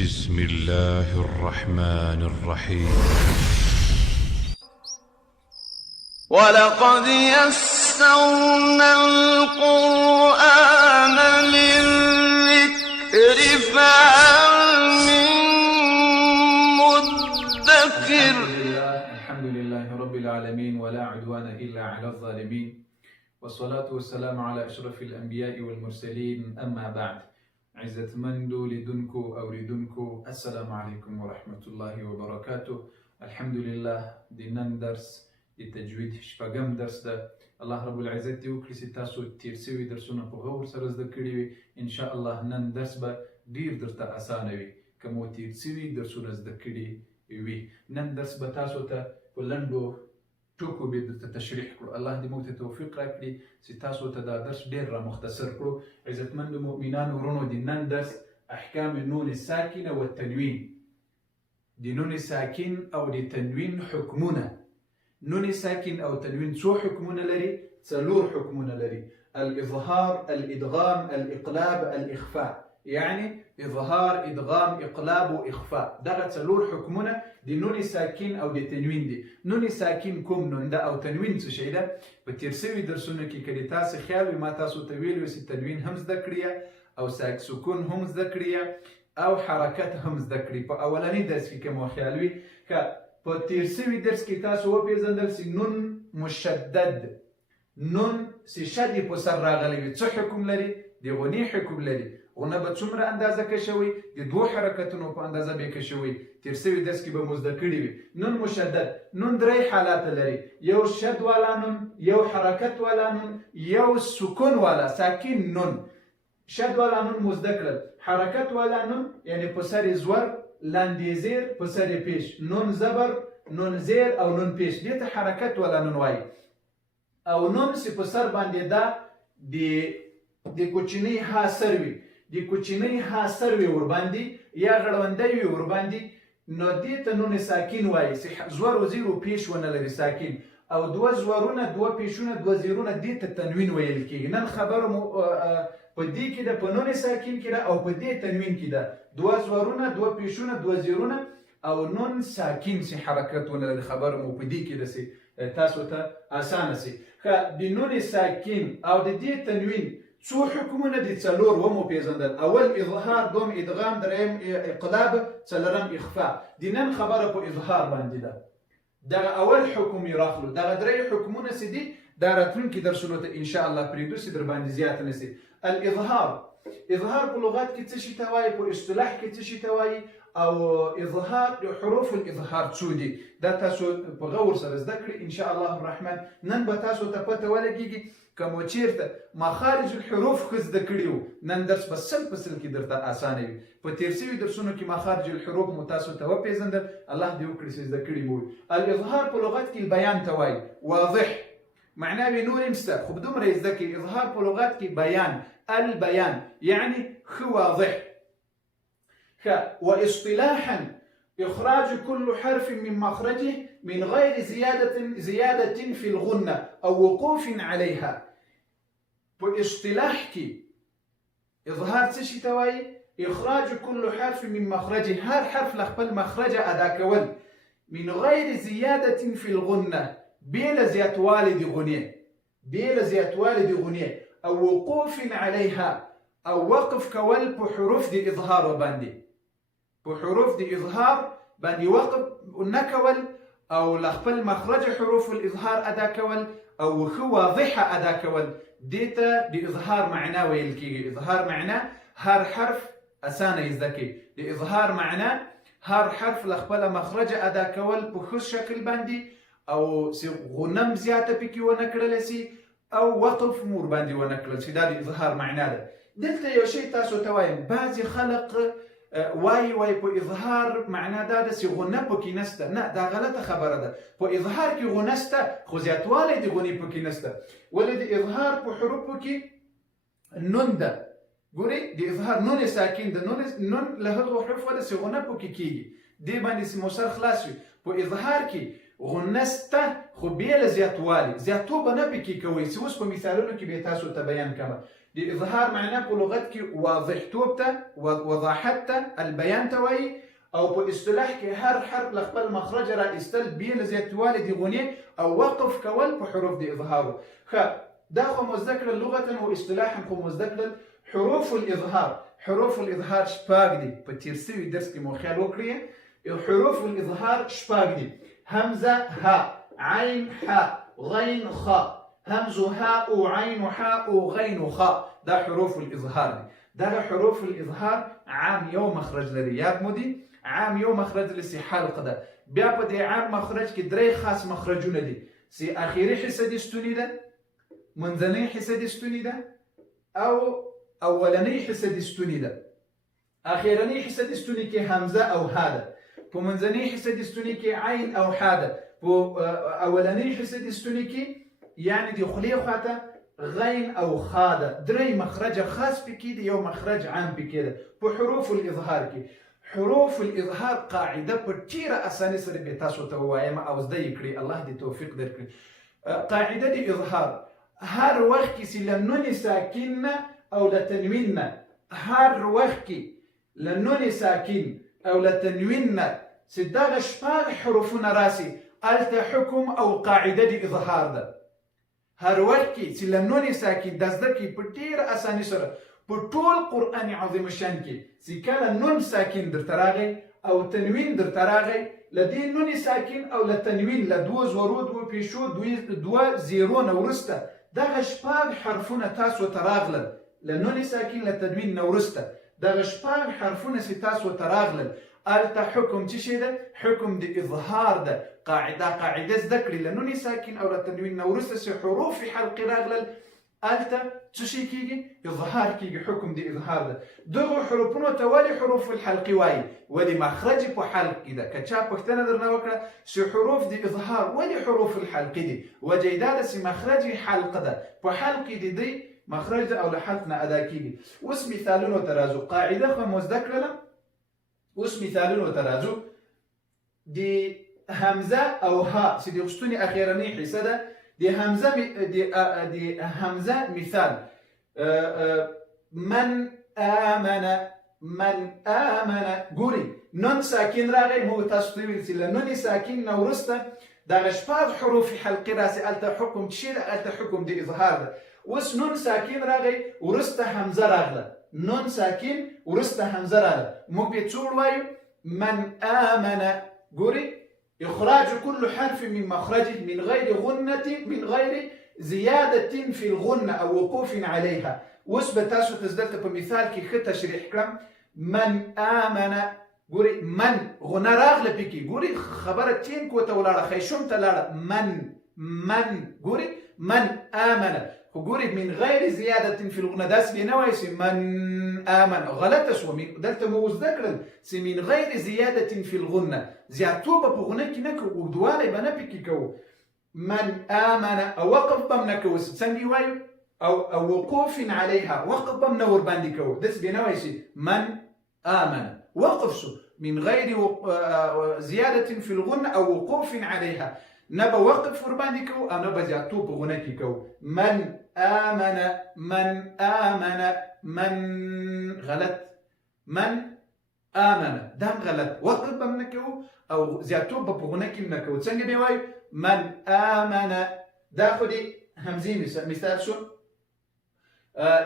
بسم الله الرحمن الرحيم. ولقد يسرنا القرآن للذكر فهل من مدكر. الحمد لله رب العالمين ولا عدوان إلا على الظالمين والصلاة والسلام على أشرف الأنبياء والمرسلين أما بعد. عزت مندو لدنكو أو ردنكو السلام عليكم ورحمة الله وبركاته. الحمد لله دينان درس التجويد شپږم درس ده. الله رب العزت دې وکړي چې تاسو تیر سوي درسونه په غور سره زده کړي وي. ان شاء الله نن درس به ډیر درته اسانه وي که مو تیر سوي درسونه زده کړي وي. نن درس به تاسو ته په لنډو ټکو به درته تشریح کړو. الله دې موږ ته توفیق راکړي چې تاسو ته دا درس ډیر را مختصر کړو. عزتمند مؤمنانو ورونو، د نن درس احکام النون الساکنه والتنوین، د نون ساکن او د تنوین حکمونه. نون ساکن او تنوین څو حکمونه لري؟ څلور حکمونه لري: الاظهار، الادغام، الاقلاب، الاخفاء. يعني اظهار، ادغام، اقلاب و اخفاء. دغه څلور حکمونه د نون ساکن او د تنوین دي. نون ساکن کوم نون ده او تنوین څه شی ده؟ په تیر سوي درسونو کې کله تاسو خیال وي ما تاسو ته ویلو چې تنوین هم زده کړی او سکون هم زده کړی او حرکت هم زده کړی. په اولنی درس کې کوم خیال وي که په تیر سوي درس کې تاسو وپېژندل چې نون مشدد، نون چې شد په سر راغلی وي څه حکم لري؟ د غني حکم لري. غنه به څومره اندازه کشوي؟ د دوه حرکتونو په اندازه به کشوي. تیر سوي درس کې به مو زده کړي وي. نون مشدد، نون درې حالات لري: یو شد والا نون، یو حرکت والا نون، یو سکون والا ساکن نون. شد والا نون مو زده کړل. حرکت والا نون یعنی په سر زور، لاندې زیر، په سر پیش، نون زبر، نون زیر او نون پیش. دې ته حرکت والا نون وایي. او نون چې په سر باندې دا د کوچنۍ ها سر وي، د کوچنۍ ها سر وي ورباندې یا غړوندی وي ورباندې، نو دې ته نون ساکن وایي. چې زور و زیر و پیش ونه لري ساکن، او دوه زورونه، دوه پیشونه، دوه زیرونه، دې ته تنوین ویل کېږي. نن خبره مو په دې کې ده، په نون ساکن کې ده او په دې تنوین کې ده. دوه زورونه، دوه پیشونه، دوه زیرونه او نون ساکن چې حرکت ونه لري. خبره مو په دې کې ده چې تاسو ته اسانه شي. ښه، د نون ساکن او د دې تنوین څو حکمونه دي؟ څلور ومو پېژندل. اول اظهار، دوم ادغام، دریم اقلاب، څلورم اخفاء. د نن خبره په اظهار باندې ده. دغه اول حکم یې راخلو. دغه درې حکمونه چې دي دا راتلونکي درسونو ته ان شاء الله پرېږدو چې در باندې زیاته نه شي. الاظهار، اظهار په لغت کې څه شي ته وایي، په اصطلاح کې څه شي ته وایي، او اظهار حروف الاظهار څو دي دا تاسو په غور سره زده کړئ ان شاء الله الرحمن. نن به تاسو ته پته ولګېږي که مو چیرته مخارج الحروف ښه زده کړي وو، نن درس به سل په سل کې درته اسانه وي. په تیر سوي درسونو کې مخارج الحروف مو تاسو ته وپېژندل. الله دې وکړي چې زده کړي مو وي. الاظهار په لغت کې بیان ته وایي. واضح معناه به نور امسته خو بدومره یې زده کړئ. اظهار په لغت کې بیان، البيان يعني ښه واضح. واصطلاحا إخراج كل حرف من مخرجه من غير زيادة في الغنة أو وقوف عليها. باصطلاح كي إظهار تشي تواي إخراج كل حرف من مخرجه، هر حرف لخبل مخرج أدا كول من غير زيادة في الغنة، بلا زيادة والد غنية، بلا زيادة والد غنية، أو وقوف عليها أو وقف كول بحروف دي إظهار وباندي، بحروف دي إظهار باندي وقف نكول أو لخبل مخرج حروف الإظهار أدا كول أو خو واضحة أدا كول. ديتا دي إظهار معناه ويلكي. إظهار معناه هر حرف أسانا يزدكي. دي إظهار معناه هر حرف لخبل مخرج أدا كول بخص شكل باندي أو غنم زيادة بكي ونكرلسي أو وقف مور باندي ونكرلسي. دا دي إظهار معناه ده. دلتا يو شيء تاسو تواين بعضي خلق وای په اظهار معنا دا د سی غنه پکې نسته. نه، دا غلطه خبره ده. په اظهار کې غنه سته خو زیاتوالی د غنې پکې نسته. ولې د اظهار په حروفو کې نون ده. ګورئ د اظهار نون ساکن ده. نون له هغو حروفو ده چې غنه پکې کېږي. دې باندې چې مو سر خلاص وي. په اظهار کې غنه سته خو بې له زیاتوالي، زیاتوبه نه پکې کوئ چې اوس په مثالونو کې به تاسو ته بیان کړم. د اظهار معنا په لغت کې واضح توب ته وضاحت ته البيان ته وایي او په اصطلاح کې هر حرف له خپل مخرج را ایستل بې له زیاتوالي د غنې او وقف کول په حروف د اظهارو. ښه دا خو مو زده کړل لغتا او اصطلاحا خو مو زده کړل حروف الاظهار. حروف الاظهار شپږ دي په تیر سوي درس کې مو خیال وکړئ. حروف الاظهار شپږ دي: همزه ها، عین حا، غین خا، همز هاء عین حاء غین خا. دا حروف الاظهار دي. دا حروف الاظهار عام یو مخرج لري. یاد مو دي عام یو مخرج لسی حلق ده. بیا په دې عام مخرج کې درې خاص مخرجونه دي. سی اخیری حصه د ستوني ده، منځنۍ حصه د ستوني ده او اولنۍ حصه د ستوني ده. اخیرنۍ حصه د ستوني کې همزه او ها ده. په منځنۍ حصه د ستوني کې عین او حا ده. په اولنۍ حصه د ستوني کې یعنی د خولې خواته غین او خا ده. درې مخرج خاص پکې دي، یو مخرج عام پکې ده. په حروف الاظهار کې حروف الاظهار قاعده په ډیره اسانۍ سره به تاسو ته ووایم او زده یې کړئ. الله دې توفیق درکړي. قاعده د اظهار هر وخت کې چې له نون ساکن او له تنوین نه، هر وخت کې له نون ساکن او له تنوین نه چې دغه شپږ حروفونه راسي هلته حکم او قاعده د اظهار ده. هر وخت کې چې له نون ساکن دا زده کړئ په ډیره اسانۍ سره. په ټول قرآن عظیم شان کې چې کله نون ساکن درته راغی او تنوین درته راغی، له دې نون ساکن او له تنوین له دوه زورو دوه پیشو دوه زیرو نه وروسته دغه شپږ حرفونه تاسو ته راغلل. له نون ساکن له تنوین نه وروسته دغه شپږ حرفونه چې تاسو ته راغلل هلته حکم څه شی ده؟ حکم د اظهار ده. قاعده زده کړئ. له نون ساکن او له تنوین نه وروسته چې حروف حلقې راغلل هلته څه شی کېږي؟ اظهار کېږي. حکم د اظهار ده. دغو حروفونو ته ولې حروف الحلق وایي؟ ولې مخرج په حلق کې ده. که چا پوښتنه درنه وکړه چې حروف د اظهار ولې حروف الحلق دي، وجه یې دا ده چې مخرج حلق ده. په حلق کې د دې مخرج ده او له حلق نه ادا کېږي. اوس مثالونو ته راځو. قاعده خو مو زده کړله. اوس مثالونو ته راځو. د همزه او ها چې د ستوني اخیرنۍ حصه ده. د همزه مثال من آمن. من آمن ګوري نون ساکن راغی. موږ تاسو ته ویل چې له نون ساکن نه وروسته دغه شپږ حروف حلقې راسي هلته حکم څه شی ده؟ هلته حکم د اظهار ده. اوس نون ساکن راغی وروسته حمزه راغله. نون ساکن وروسته حمزه راغله. موږ به څه وایو؟ من آمن. ګوري إخراج كل حرف من مخرجه من غير غنة، من غير زيادة في الغنة أو وقوف عليها. وثبت تاسو تزدلت بمثال كي خط تشريح كلام من آمن. ګوري من غنه راغله پکې. ګوري خبره تین کوته ولاړه، خیشوم ته لاړه. من ګوري من آمن. خو ګوري من غیر زیادة في الغنه داس به نه وایي من آمن. غلطه شو. دلته مو زده کړل چې من غیر زیادة في الغنه زیاتوبه په غنه کې نه کوو، اوږدوالی به نه پکې کوو. من آمن او وقف به م نه کوو. څنګه وایو؟ او وقوف عليها وقف به م نه ورباندې کوو. داس به نه وایي چې من آمن. وقف شو من غير زيادة في الغنة أو وقوف عليها. نبا وقف ورباندي كو أو نبا زيادتو بغنكي كو. من آمن. من آمن. من غلط. من آمن دام غلط. وقف بمنكو أو زيادتو بغنكي منكو. تسنجي بيواي من آمن. داخلي همزين مثال شو؟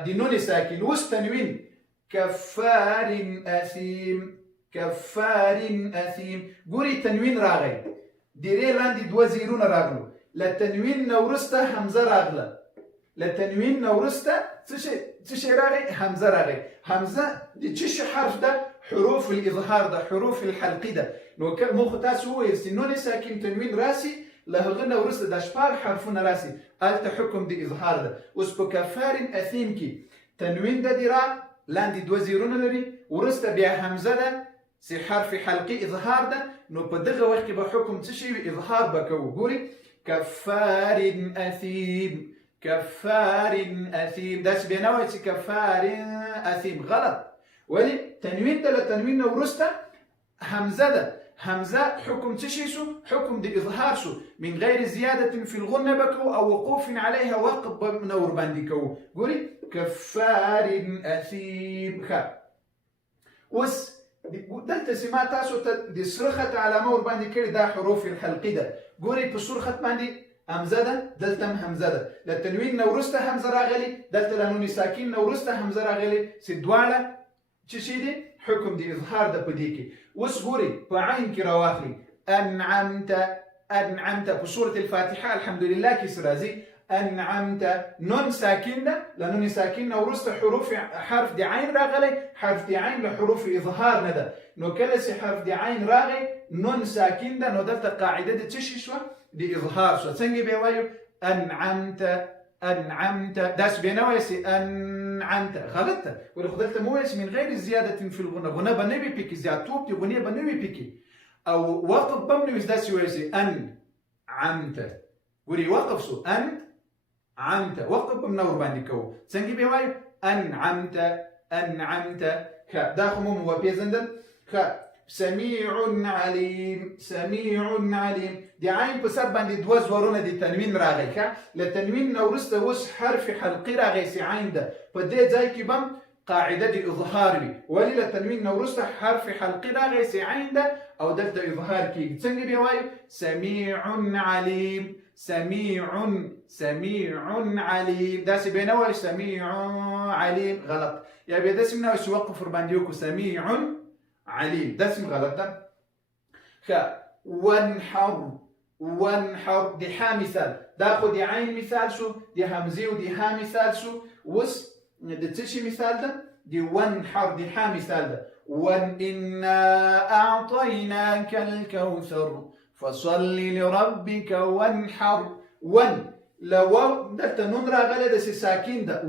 دي نون ساكن وسط تنوين. كفار أثيم. كفار أثيم. ګوري تنوین راغی. ډیرې لاندې دوه زیرونه راغلو. له تنوین نه وروسته حمزه راغله. له تنوین نه وروسته څه شی راغی؟ حمزه راغی. حمزه د څه شي حرف ده؟ حروف الاظهار ده. حروف الحلقي ده. نو موږ تاسو وویل چې نون ساکن تنوین راسي له هغه نه وروسته د شپږ حرفونه راسي هلته حکم د اظهار ده. اوس په کفار اثیم کې تنوین ده دی را لاندې دوه زیرونه لري، وروسته بیا حمزه ده چې حرف حلقي اظهار ده. نو په دغه وخت کې به حکم څه شي؟ اظهار به کوو. ګوري کفار اثیم. كفار أثيم. داس بيناوي كفار أثيم. غلط. ولي تنوين ده لتنوين ورسته همزة ده. همزه حكم تشيسو حكم دي اظهار شو من غير زياده في الغنه بكو او وقوف عليها وقف منور بانديكو قولي كفار اثيم خا وس دلت سمات تاسو دي صرخت على مور باندي كده دا حروف الحلقي ده قولي بصرخت باندي همزه ده دلتم همزه ده للتنوين نورسته همزه راغلي دلت لنون ساكن نورسته همزه راغلي سدواله تشيدي حكم دي اظهار ده بديكي وسغوري بعين كراواخلي انعمت بسوره الفاتحه الحمد لله كسرازي انعمت نون ساكن ده لنون ساكن نورسته حروف حرف دي عين راغلي حرف دي عين لحروف اظهار ندى نو كلسي حرف دي عين راغي نون ساكن ده نو دلت قاعده دي تشي دي اظهار شو تسنجي بيوايو انعمت داس بينويسي انعمت غلطت ولا خدلت مويس من غير زياده في الغنى غنى بنبي بيكي زياتوب دي غنى بنبي بيكي او وقف بمنويس داس يويسي انعمت قولي وقف سو انعمت وقف بمنور بانديكو تسنجي بيوايو انعمت داخل مو وبيزندل سميع عليم دي عين بسبب باندي دوز ورونا دي تنوين راغي للتنوين نورسته وس حرف حلقي راغي سي عين ده فدي زي كيبم قاعده دي اظهار بي ولي للتنوين نورسته حرف حلقي راغي سي عين ده او دلت اظهار كي تسنجي بيواي سميع عليم عليم داسي بينوي سميع عليم غلط يا بيدسي منو يوقف ربانديوكو سميع عليم ده اسم غلط ده وانحر دي ها مثال داخل دي عين مثال شو دي همزي ودي ها مثال شو وس دي تشي مثال ده دي وانحر دي ها مثال ده إنا أعطيناك الكوثر فصل لربك وانحر لو ده نون راغله ده ساكن ده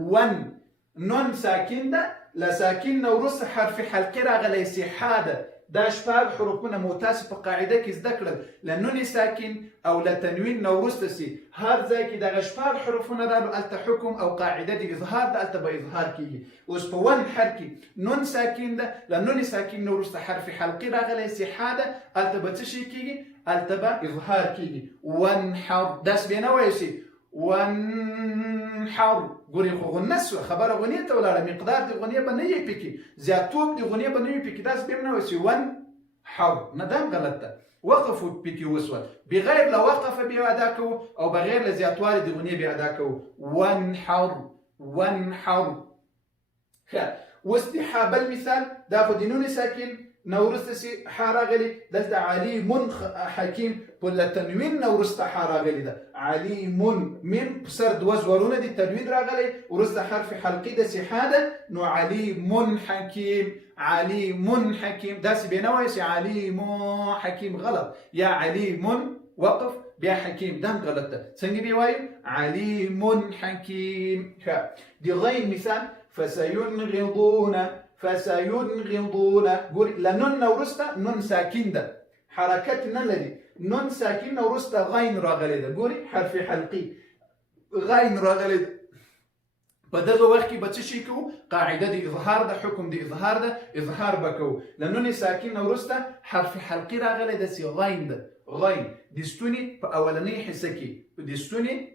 نون ساكن ده لا ساكن ورس حرف حلقي راغلي سي حاده دا شباب حروفنا متاسف قاعده كي ذكر لانني ساكن او لا تنوين نورست سي هار زي كي دا شباب حروفنا دالو الت حكم او قاعده دي اظهار دا الت باظهار كي وسبوان حركي نون ساكن ده لانني ساكن نورست حرف حلقي راغلي سي حاده الت بتشي كي الت باظهار كي وانحر داس بينويسي وانحر قولي غنس خبر غنية ولا مقدار دي غنية بنية بيكي زياتوب دي غنية بنية بيكي داس بيمنا وسي وانحر ندام غلطة وقفوا بيكي وسوال بغير لو وقف بيعداكو او بغير لزياتوار دي غنية بيعداكو وانحر واستحاب المثال داخل دينوني ساكن نورستسي حاراغلي دلت عليم حكيم بلا تنوين نورست حاراغلي ده عليم من بسر دوز ورونا دي التنوين راغلي ورست حرف حلقي ده سحادة نو عليم حكيم داسي بينويسي عليم حكيم غلط يا عليم وقف بيا حكيم دام غلط ده سنجي بيوايو عليم حكيم دي غين مثال فسينغضون قول لنون نورستا نون ساكن ده حركتنا الذي نون ساكن نورستا غين راغلي ده قولي حرف حلقي غين راغلي ده بدل وقت بتشيكو قاعده دي اظهار ده حكم دي اظهار ده اظهار بكو لنون ساكن نورستا حرف حلقي راغلي ده سي غين ده غين دستوني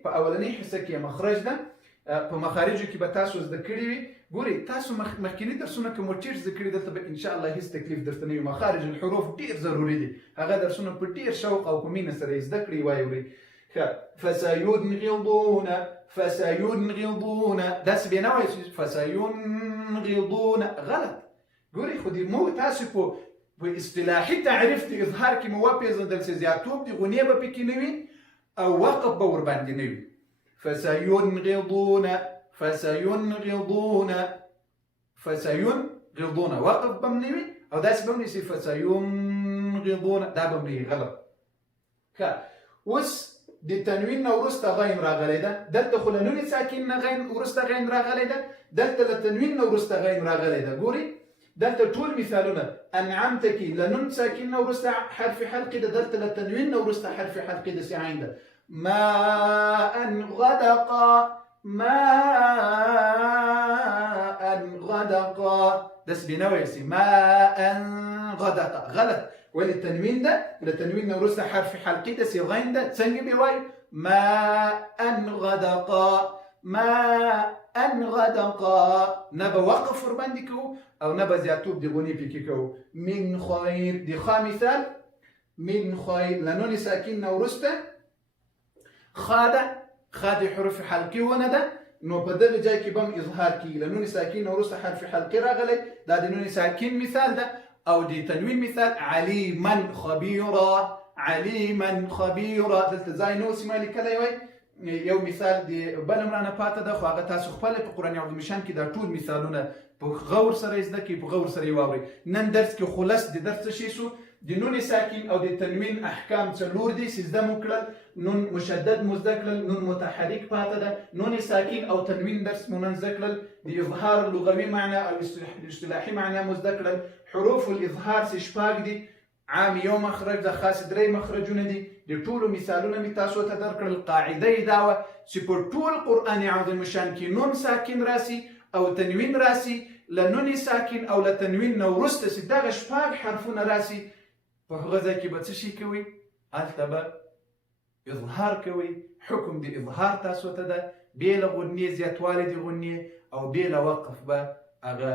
باولاني حسكي مخرج ده په مخارجو کې به تاسو زده کړی وي ګوري تاسو مخکینی درسونه کوم چیر زده کړی دلته به ان شاء الله هیڅ تکلیف درته نه وي مخارج الحروف ډیر ضروری دي هغه درسونه په ډیر شوق او کومینه سره زده کړی وای وري فسينغضون داس بينوي فسينغضون غلط ګوري خو دې مو تاسو په اصطلاحي تعریف د اظهار کې مو پیژندل سي زیاتوب دي غنیه به پکې نه وي او وقف به ور باندې نه وي فسينغضون وقف بمنوي او داس بمني سي فسينغضون دا بمني غلط وس دي تنوين ورستا غين راغلي ده دلته خلنوني ساكن غين ورستا غين راغلي ده دلته لتنوين ورستا غين راغلي ده غوري دلته طول مثالنا انعمتك لنون ساكن ورستا حرف حلقي ده دلته لتنوين ورستا حرف حلقي ده سي عين ده ماء غدقا دس بنويسي ماء غدقا غلط ولې تنوین ده، له تنوین نه وروسته حرف حلقي ده صیغین ده. څنګه به وایو؟ ماء غدقا، ماء غدقا. نه به وقف ورباندې کوو او نه به زیاتوب د غنې پکې کوو. من خیر د خا مثال، من خیر له نون ساکن نه وروسته خا ده، خا د حروف حلقي ونه ده، نو په دغه ځای کې به هم اظهار کېږي. له نون ساکن نه وروسته حرف حلقي راغلی، دا د نون ساکن مثال ده. او د تنوین مثال علیما خبیرا، علیما خبیرا. دلته ځای نو سیمه لیکلی وای. یو مثال د بل مرانه پاته ده، خو هغه تاسو خپل په قرآن عظیم شان کې دا ټول مثالونه په غور سره زده کړئ، په غور سره یې واورئ. نن درس کې خلاص د درس څه شی سو؟ د نون ساکن او د تنوین احکام څلور دي چې زده مو کړل. نون مشدد مو زده کړل، نون متحرک پاته ده، نون ساکن او تنوین درس مو نن زده کړل. د اظهار لغوي معنی او اصطلاحي معنی مو زده کړل. حروف الاظهار څه شپږ دي، عام یو مخرج ده، خاص درې مخرجونه دي. د ټولو مثالونه مې تاسو ته درکړل. قاعده یې دا وه چې په ټول قرآن عظیم شان کې نون ساکن راسي او تنوین راسي. له نون ساکن او له تنوین نه وروسته چې دغه شپږ حرفونه راسي، په هغه ځای کې به څه شي کوئ؟ هلته به اظهار کوئ. حکم د اظهار تاسو ته ده، بې له غنې، زیاتوالی د غنې او بې له وقف به هغه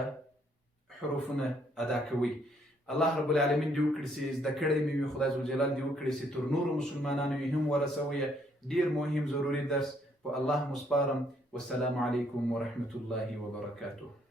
حروفونه ادا کوئ. الله رب العالمین دې وکړي چې زده کړی مې وي، خدای ذوالجلال دې وکړي چې تر نورو مسلمانانو یې هم ورسوي. ډېر مهم ضروري درس په الله مو سپارم. والسلام علیکم ورحمة الله وبرکاته.